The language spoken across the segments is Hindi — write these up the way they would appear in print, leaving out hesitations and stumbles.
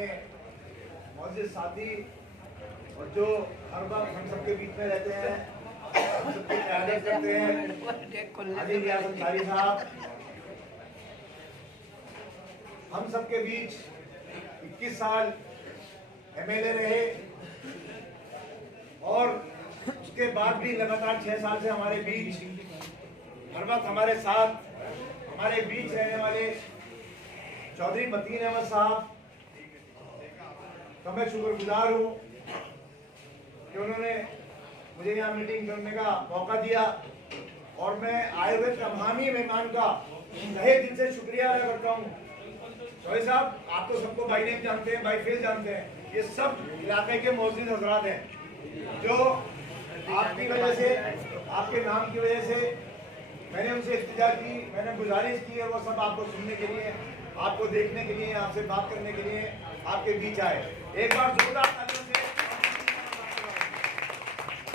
अपने मौजूद साथी और जो हर वक्त हम सबके बीच में रहते हैं, हम सबकी क़यादत करते हैं, अली रियासत कारी साहब, हम सबके बीच 21 साल MLA रहे और उसके बाद भी लगातार 6 साल से हमारे बीच हर वक्त हमारे साथ हमारे बीच रहने वाले चौधरी मतीन अहमद साहब का मैं शुक्रगुजार हूँ कि उन्होंने मुझे यहाँ मीटिंग करने का मौका दिया और मैं आए हुए तमामी मेहमान का तहे दिल से शुक्रिया अदा करता हूँ। चौधरी साहब, आप तो सबको बाई नेम जानते हैं, बाई फेस जानते हैं, ये सब इलाके के मौजूद हजरात हैं जो आपकी वजह से, आपके नाम की वजह से मैंने उनसे इल्तिजा की, मैंने गुजारिश की और वो सब आपको सुनने के लिए, आपको देखने के लिए, आपसे बात करने के लिए आपके बीच आए। एक बार जोरदार तालियों से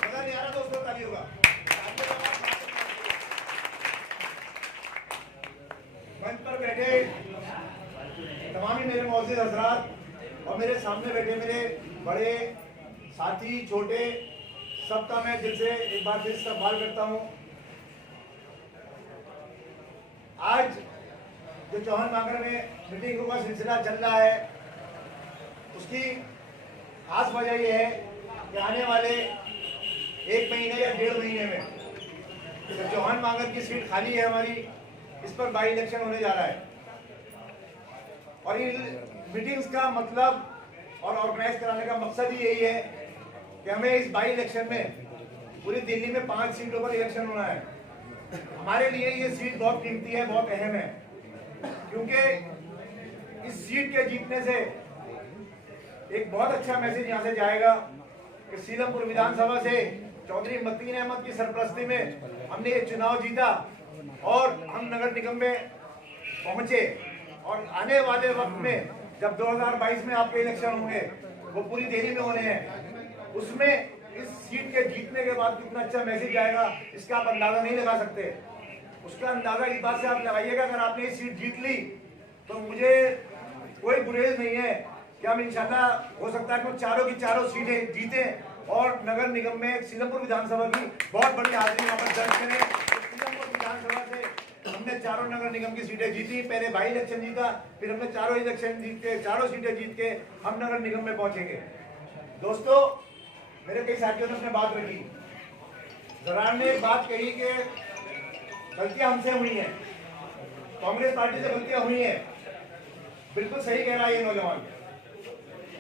मजा नहीं आ रहा दोस्तों, ताली होगा। मंच पर बैठे तमामी मेरे मौजूद हजरात और मेरे सामने बैठे मेरे बड़े साथी छोटे, सबका मैं दिल से एक बार फिर इस्तकबाल करता हूँ। आज जो चौहान मांगरा में मीटिंगों का सिलसिला चल रहा है, उसकी खास वजह यह है कि आने वाले 1 महीने या 1.5 महीने में तो चौहान मांगर की सीट खाली है हमारी, इस पर बाई इलेक्शन होने जा रहा है और इन मीटिंग्स का मतलब और ऑर्गेनाइज कराने का मकसद ही यही है कि हमें इस बाई इलेक्शन में पूरी दिल्ली में 5 सीटों पर इलेक्शन होना है। हमारे लिए ये सीट बहुत कीमती है, बहुत अहम है, क्योंकि इस सीट के जीतने से एक बहुत अच्छा मैसेज यहाँ से जाएगा कि सीलमपुर विधानसभा से चौधरी मतीन अहमद की सरपरस्ती में हमने ये चुनाव जीता और हम नगर निगम में पहुंचे और आने वाले वक्त में जब 2022 में आपके इलेक्शन होंगे वो पूरी दिल्ली में होने हैं, उसमें इस सीट के जीतने के बाद कितना अच्छा मैसेज जाएगा इसका आप अंदाजा नहीं लगा सकते। उसका अंदाजा इस बात से आप लगाइएगा, अगर आपने ये सीट जीत ली तो मुझे कोई गुरेज नहीं है कि हम इंशाल्लाह हो सकता है कि चारों की चारों सीटें जीते और नगर निगम में सीलमपुर विधानसभा की बहुत बड़ी हाजिरी यहाँ पर दर्ज करें। सीलमपुर विधानसभा से हमने चारों नगर निगम की सीटें जीती, पहले बाई इलेक्शन जीता, फिर हमने चारों इलेक्शन जीत के, चारों सीटें जीत के हम नगर निगम में पहुंचेंगे। दोस्तों, मेरे कई साथियों ने अपने बात रखी, जरार ने एक बात कही कि गलतियां हमसे हुई हैं, कांग्रेस पार्टी से गलतियां हुई हैं। बिल्कुल सही कह रहा है ये नौजवान,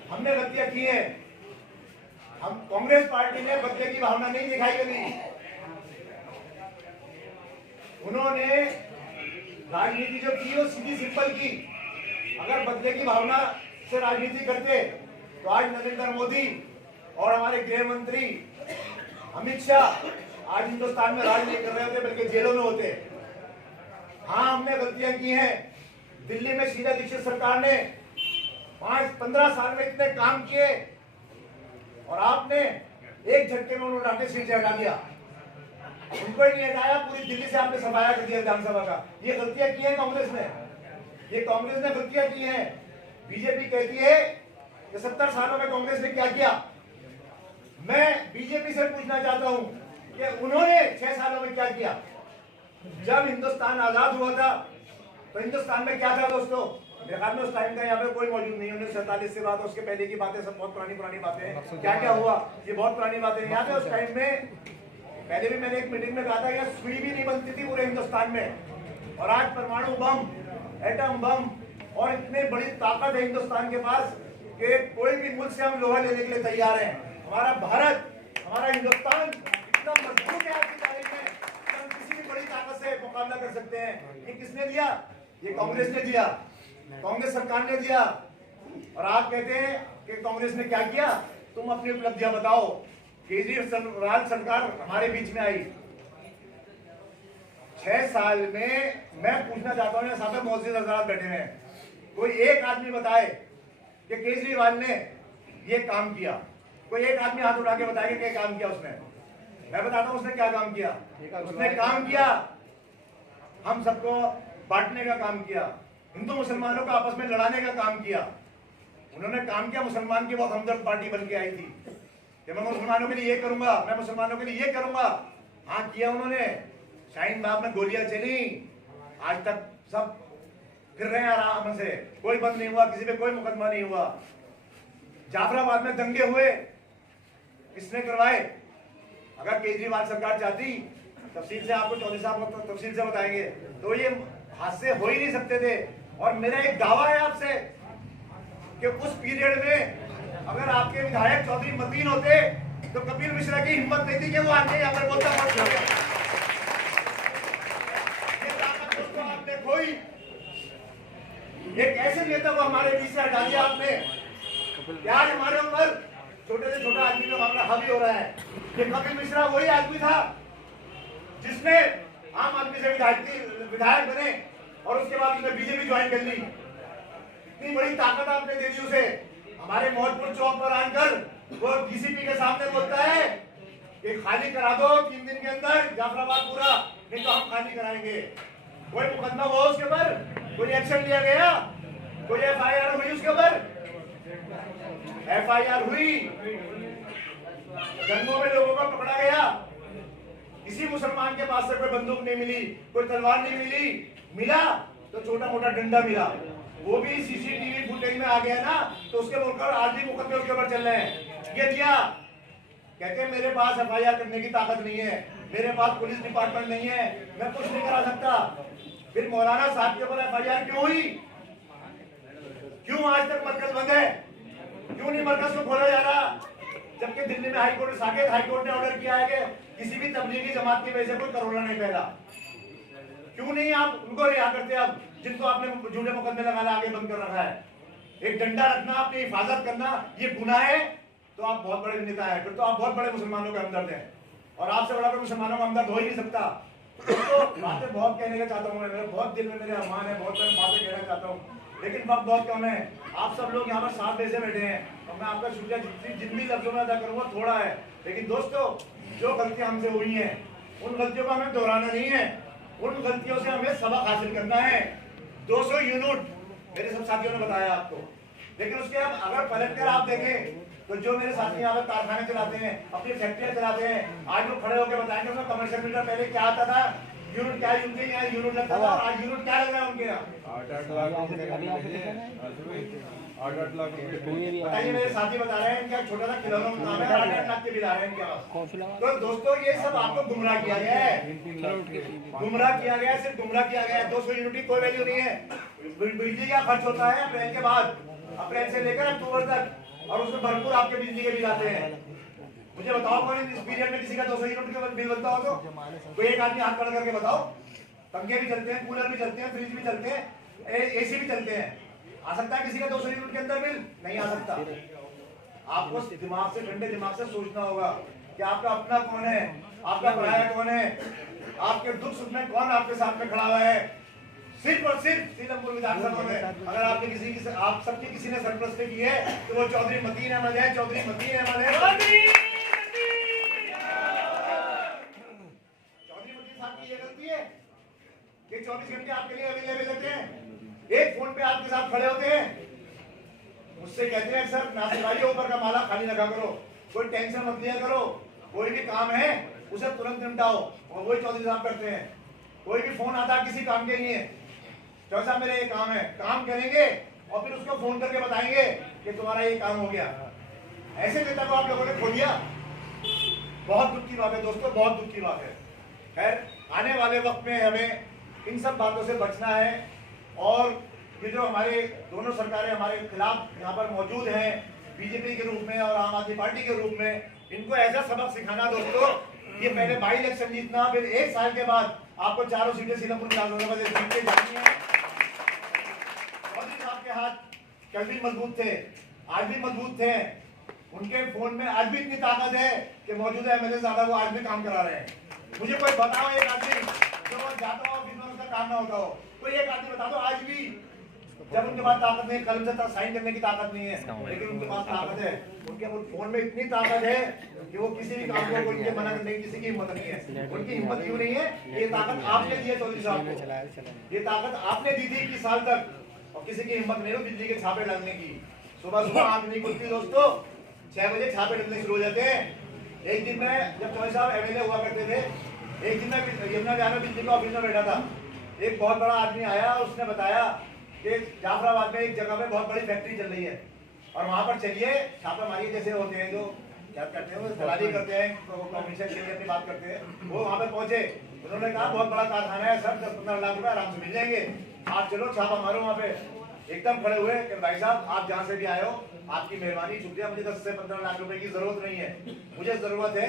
हमने गलतियां की हैं। हम कांग्रेस पार्टी ने बदले की भावना नहीं दिखाई कभी। उन्होंने राजनीति जो की वो सीधी सिंपल की। अगर बदले की भावना से राजनीति करते तो आज नरेंद्र मोदी और हमारे गृह मंत्री अमित शाह आज हिंदुस्तान में राज नहीं कर रहे होते बल्कि जेलों में होते। हाँ, हमने गलतियां की हैं। दिल्ली में शीला दीक्षित सरकार ने 5-15 साल में इतने काम किए और आपने एक झटके में उन्होंने अपनी सीट से हटा दिया, उनको ही नहीं हटाया, पूरी दिल्ली से आपने सफाया कर दिया विधानसभा का। ये गलतियां की हैं कांग्रेस ने, ये कांग्रेस ने गलतियां की हैं। बीजेपी कहती है कि 70 सालों में कांग्रेस ने क्या किया। मैं बीजेपी से पूछना चाहता हूं कि उन्होंने 6 सालों में क्या किया। जब हिंदुस्तान आजाद हुआ था तो हिंदुस्तान में क्या था दोस्तों? मेरे ख्याल में उस टाइम का यहाँ पे कोई मौजूद नहीं है। 1947 से बात, उसके पहले की बातें सब बहुत पुरानी बातें हैं। क्या क्या हुआ ये बहुत पुरानी बातें हैं। यहाँ पे उस टाइम में पहले भी मैंने एक मीटिंग में कहा था कि सुई भी नहीं बनती थी पूरे हिंदुस्तान में, और आज परमाणु बम, एटम बम और इतनी बड़ी ताकत है हिंदुस्तान के पास कि कोई भी मुल्क से हम लोहा लेने के लिए तैयार हैं। हमारा भारत, हमारा हिंदुस्तान इतना मजबूत है आज की तारीख में कि हम किसी भी बड़ी ताकत से मुकाबला कर सकते हैं। ये किसने दिया? ये कांग्रेस ने दिया, कांग्रेस सरकार ने दिया। और आप कहते हैं कि कांग्रेस ने क्या किया? तुम अपनी उपलब्धियां बताओ। केजरीवाल सरकार हमारे बीच में आई 6 साल में। मैं पूछना चाहता हूँ, सामने मौजूद हजरात बैठे हैं, कोई एक आदमी बताए कि केजरीवाल ने ये काम किया। कोई एक आदमी हाथ उठा के बताए कि क्या काम किया उसने। मैं बताता हूँ उसने क्या काम किया। उसने काम किया, हम सबको बांटने का काम किया, हिंदू मुसलमानों को आपस में लड़ाने का काम किया। उन्होंने काम किया, मुसलमान की बहुत हमदर्द पार्टी बन के आई थी कि मैं मुसलमानों के लिए ये करूंगा, मैं मुसलमानों के लिए ये करूंगा। हाँ किया उन्होंने। शाहीन बाग में गोलियां चली, आज तक सब फिर रहे हैं आराम से, कोई बंद नहीं हुआ, किसी पे कोई मुकदमा नहीं हुआ। जाफराबाद में दंगे हुए, किसने करवाए? अगर केजरीवाल सरकार चाहती, तफसील से आपको चौधरी साहब को तफसील से बताएंगे, तो ये हादसे हो ही नहीं सकते थे। और मेरा एक दावा है आपसे कि उस पीरियड में अगर आपके विधायक चौधरी मतीन होते तो कपिल मिश्रा की हिम्मत नहीं थी कि वो आके यहाँ पर बोलता दोस्तों आपने खोई। एक ऐसे नेता को हमारे बीच से हटा दिया आपने। आज हमारे ऊपर छोटे से छोटा आदमी का मामला हावी हो रहा है कि कपिल मिश्रा वही आदमी था जिसने आम आदमी से विधायक बने और उसके बाद उसने बीजेपी ज्वाइन कर ली। इतनी बड़ी ताकत आपने दे दी उसे। हमारे मौजपुर चौक पर आकर वो डीसीपी के सामने बोलता है कि खाली करा दो 3 दिन के अंदर जाफराबाद पूरा, नहीं तो हम खाली कराएंगे। कोई मुकदमा हुआ उसके ऊपर? कोई एक्शन लिया गया? कोई एफआईआर हुई उसके ऊपर? एफआईआर हुई, दंगों में लोगों को पकड़ा गया। किसी मुसलमान के पास से कोई बंदूक नहीं मिली, कोई तलवार नहीं मिली, मिला तो छोटा मोटा डंडा मिला, वो भी सीसीटीवी फुटेज में आ गया ना, तो उसके बोलकर आज भी मुकदमे उसके ऊपर चल रहे हैं। ये दिया कहते हैं मेरे पास एफआईआर करने की ताकत नहीं है, मेरे पास पुलिस डिपार्टमेंट नहीं है, मैं कुछ नहीं करा सकता। फिर मौलाना साहब के ऊपर एफआईआर क्यों हुई? क्यों आज तक मरकज बंद है? क्यों नहीं मरकज को खोला जा रहा? जबकि दिल्ली में हाईकोर्ट, साकेत हाईकोर्ट ने ऑर्डर किया है कि किसी भी तबलीगी जमात की वजह से कोई कोरोना नहीं फैला। क्यों नहीं आप उनको रिहा करते? अब जिनको आपने झूठे मुकदमे लगाना आगे बंद कर रखा है। एक डंडा रखना, अपनी हिफाजत करना, ये गुनाह है, तो आप बहुत बड़े नेता हैं, फिर तो आप बहुत बड़े मुसलमानों के हमदर्द हैं, और आपसे बड़ा कोई मुसलमानों का हमदर्द हो ही नहीं सकता। तो बातें बहुत कहने का चाहता हूँ मैं, मेरे बहुत दिल में मेरे अरमान है, बहुत सारी बातें कहना चाहता हूँ, लेकिन वक्त बहुत कम है। आप सब लोग यहाँ पर साथ में से बैठे हैं और मैं आपका शुक्रिया जितनी लफ्जों में अदा करूँगा थोड़ा है। लेकिन दोस्तों, जो गलतियां हमसे हुई हैं उन गलतियों को हमें दोहराना नहीं है, उन गलतियों से हमें सबक हासिल करना है। 200 यूनिट मेरे सब साथियों ने बताया आपको, लेकिन उसके अब अगर पलट कर आप देखें तो जो मेरे साथी यहाँ पर कारखाने चलाते हैं, अपनी फैक्ट्रियां चलाते हैं, आज वो खड़े होकर बताएंगे उसमें कमर्शियल मीटर पहले क्या आता था, यूनिट क्या, उनके यहाँ यूनिट लगता था, आज यूनिट क्या लग रहा है उनके यहाँ? 8 लाख। बताइए, मेरे साथी बता रहे हैं इनका छोटा सा खिलौना काम है, 8 लाख के बिल आ रहे हैं इनके पास। तो दोस्तों, ये सब आपको गुमराह किया गया है, गुमराह किया गया है, सिर्फ गुमराह किया गया है। 200 यूनिट की कोई वैल्यू नहीं है। बिजली का खर्च होता है अप्रैल के बाद, अप्रैल से लेकर अक्टूबर तक, और उसमें भरपूर आपके बिजली के बिल आते हैं। मुझे बताओ कौन इस पीरियड में किसी का 200 यूनिट का बिल बनता हो तो कोई एक आदमी हाथ खड़ा करके बताओ। पंखे भी चलते हैं, कूलर भी चलते हैं, फ्रिज भी चलते हैं, एसी भी चलते हैं, आ सकता है किसी का 200 यूनिट के अंदर बिल? नहीं आ सकता। आपको दिमाग से, ठंडे दिमाग से सोचना होगा कि आपका अपना कौन है, आपका पराया कौन है, आपके दुख सुख में कौन आपके साथ में खड़ा हुआ है। सिर्फ और सिर्फ सीलमपुर विधानसभा में अगर आपने आप सबकी किसी ने सरपरस्ती की है तो वो चौधरी मतीन अहमद है, चौधरी मतीन अहमद है। चौधरी मतीन साहब की ये गलती है कि 24 घंटे आपके लिए अवेलेबल रहते हैं, एक फोन पे आपके साथ खड़े होते हैं, मुझसे कहते हैं सर नासिर भाई ऊपर का माला खाली रखा करो, कोई टेंशन मत लिया करो, कोई भी काम है उसे तुरंत निपटाओ, और वही चौधरी साहब करते हैं। कोई भी फोन आता है किसी काम के लिए, चौधरी साहब मेरे ये काम है, काम करेंगे और फिर उसको फोन करके बताएंगे कि तुम्हारा ये काम हो गया। ऐसे नेता को आप लोगों ने खो दिया। बहुत दुख की बात है दोस्तों, बहुत दुख की बात है। खैर, आने वाले वक्त में हमें इन सब बातों से बचना है, और ये जो हमारे दोनों सरकारें हमारे खिलाफ यहाँ पर मौजूद हैं, बीजेपी के रूप में और आम आदमी पार्टी के रूप में, इनको ऐसा सबक सिखाना दोस्तों, ये पहले बाई इलेक्शन जीतना, फिर 1 साल के बाद आपको 4 सीटें सीलमपुर विधानसभा से जीत के जानी है। चौधरी साहब के हाथ कल भी मजबूत थे, आज भी मजबूत थे, उनके फोन में आज भी इतनी ताकत है कि मौजूदा एमएलए ज्यादा वो आज भी काम करा रहे हैं। मुझे कोई बताओ एक आदमी जो जाता हो ऑफिस में उसका काम ना होता हो, कोई एक आदमी बता दो आज भी, जब उनके पास ताकत नहीं, कलम से साइन करने की ताकत नहीं है, लेकिन उनके पास ताकत है, उनके फोन में इतनी ताकत है कि वो किसी भी काम को उनके मना करने की किसी की हिम्मत नहीं है। उनकी हिम्मत क्यों नहीं है? ये ताकत आपने दी है चौधरी साहब को, ये ताकत आपने दी थी 21 साल तक, और किसी की हिम्मत नहीं हो बिजली के छापे डालने की। सुबह सुबह आंख नहीं खुलती दोस्तों, 6 बजे छापे डलने शुरू हो जाते हैं। एक दिन मैं जब चौधरी साहब एमएलए हुआ करते थे, एक दिन मैं यमुना विहार में बिजली के ऑफिस में बैठा था। एक बहुत बड़ा आदमी आया, उसने बताया कि जाफराबाद में एक जगह में बहुत बड़ी फैक्ट्री चल रही है और वहां पर चलिए छापा मारिए, जैसे होते हैं जो क्या करते हैं वो दलाली करते हैं, कमीशन के लिए अपनी बात करते हैं। वो वहां पे पहुंचे, उन्होंने कहा बहुत बड़ा कारखाना है सर, 10-15 लाख रुपए आराम से मिल जाएंगे, आप चलो छापा मारो वहां पे। एकदम खड़े हुए कि भाई साहब आप जहाँ से भी आए हो आपकी मेहरबानी, शुक्रिया, मुझे 10 से 15 लाख रुपए की जरूरत नहीं है, मुझे जरूरत है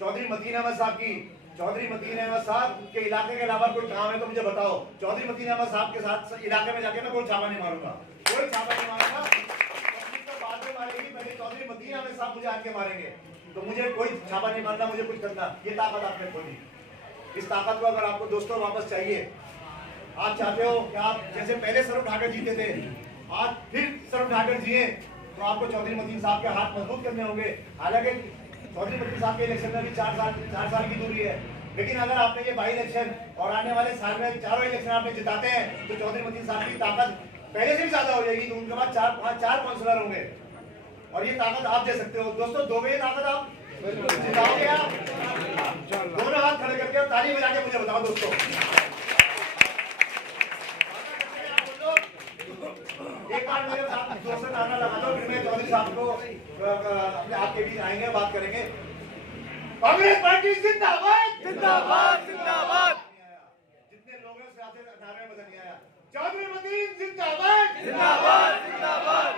चौधरी मतीन अहमद साहब की। चौधरी मतीन अहमद साहब के इलाके के अलावा कोई काम है तो मुझे बताओ। चौधरी मतीन अहमद साहब के साथ इलाके में जाके मैं कोई छापा नहीं मारूंगा, कोई छापा नहीं मारूंगा, तो बाद में मारेगी, पहले चौधरी मतीन अहमद साहब मुझे आके मारेंगे, तो मुझे कोई छापा नहीं मारना, मुझे कुछ करना। ये ताकत आपने खोली। इस ताकत को अगर आपको दोस्तों वापस चाहिए, आप चाहते हो कि आप जैसे पहले सर उठाकर जीते थे आज फिर सर उठाकर जिए, तो आपको चौधरी मतीन साहब के हाथ मजबूत करने होंगे। हालांकि चौधरी मतीन साहब के इलेक्शन में भी 4 साल की दूरी है, लेकिन अगर आपने ये बाई इलेक्शन और आने वाले साल में चारों इलेक्शन आपने जिताते हैं तो चौधरी मतीन साहब की ताकत पहले से भी ज्यादा हो जाएगी। तो उनके बाद 4 काउंसलर होंगे और ये ताकत आप दे सकते हो दोस्तों। दोगे ये ताकत आप, जिताओगे आप? दोनों हाथ खड़े करके और ताली बजा के मुझे बताओ दोस्तों। एक बार मेरे साथ जोर से नारा लगा दो, फिर मैं चौधरी साहब को अपने आपके बीच आएंगे, बात करेंगे। कांग्रेस पार्टी जिंदाबाद, जिंदाबाद, जिंदाबाद। जितने लोग हैं उससे नारे में बदल नहीं आया। चौधरी मतीन जिंदाबाद, जिंदाबाद, जिंदाबाद।